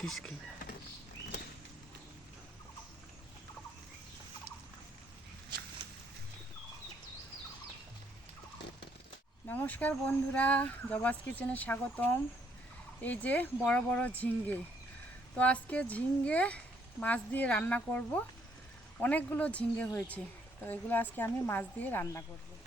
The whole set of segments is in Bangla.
কিসকি নমস্কার বন্ধুরা, জবাস কিচেনে স্বাগতম। এই যে বড় বড় ঝিঙ্গে। তো আজকে ঝিঙ্গে মাছ দিয়ে রান্না করব। অনেকগুলো ঝিঙ্গে হয়েছে। তো এগুলো আজকে আমি মাছ দিয়ে রান্না করব।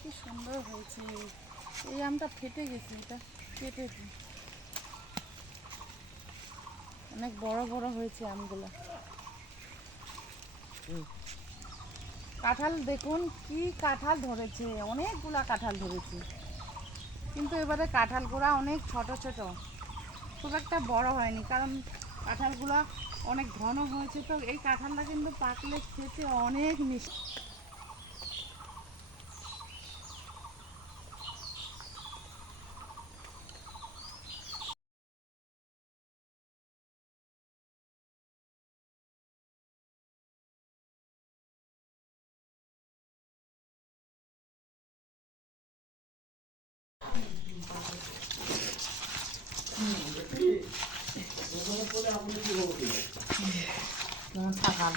কি সুন্দর হয়েছে। এই আমটা ফেটে গেছে এটা কেটে অনেক বড় বড় হয়েছে আমগুলো। কাঁঠাল দেখুন কি কাঁঠাল ধরেছে অনেকগুলা কাঁঠাল ধরেছে। কিন্তু এবারে কাঁঠাল কাঁঠালগুলা অনেক ছোট ছোট। খুব একটা বড় হয়নি কারণ কাঁঠালগুলা অনেক ঘন হয়েছে তো এই কাঁঠালটা কিন্তু পাকলে খেতে অনেক মিষ্টি। থাকাল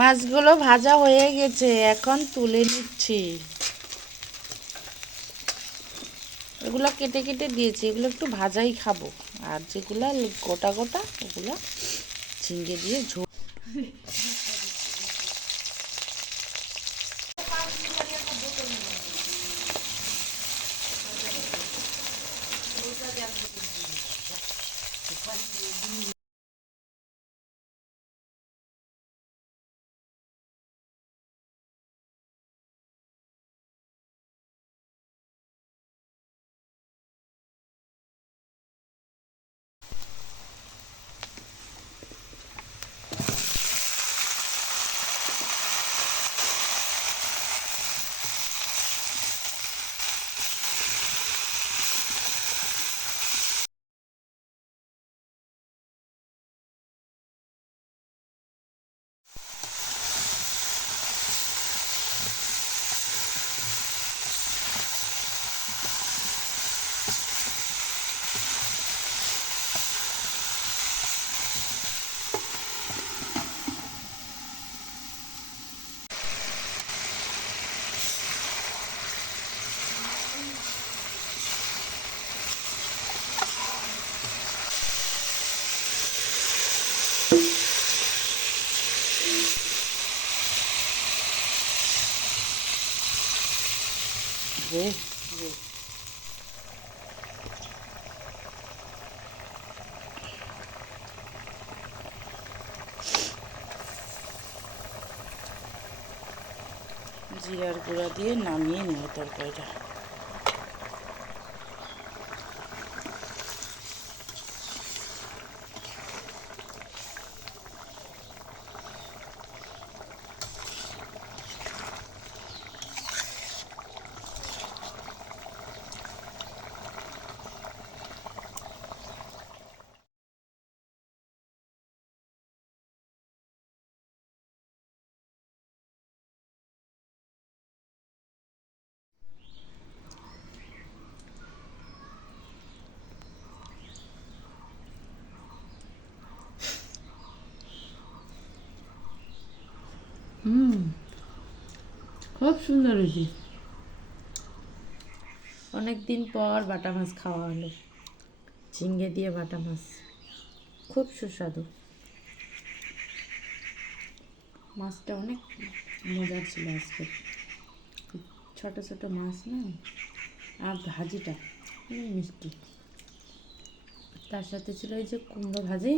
মাছগুলো ভাজা হয়ে গেছে, এখন তুলে নিচ্ছি। এগুলো কেটে কেটে দিয়েছি, এগুলো একটু ভাজাই খাব। আর যেগুলো গোটা গোটা, ওগুলো ঝিঙ্গে দিয়ে ঝোল। রে জিরার গুঁড়া দিয়ে নামিয়ে নেব তরকারিটা হুম খুব সুন্দর হয়েছে অনেক দিন পর বাটা মাছ খাওয়া হলো। ঝিঙ্গে দিয়ে বাটা মাছ। খুব সুস্বাদু। মাছটা অনেক মজার ছিল আজকে। ছোট ছোট মাছ না, আর ভাজিটা অনেক মিষ্টি। তার সাথে ছিল এই যে কুমড়ো ভাজি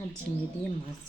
আর ঝিঙে দিয়ে মাছ।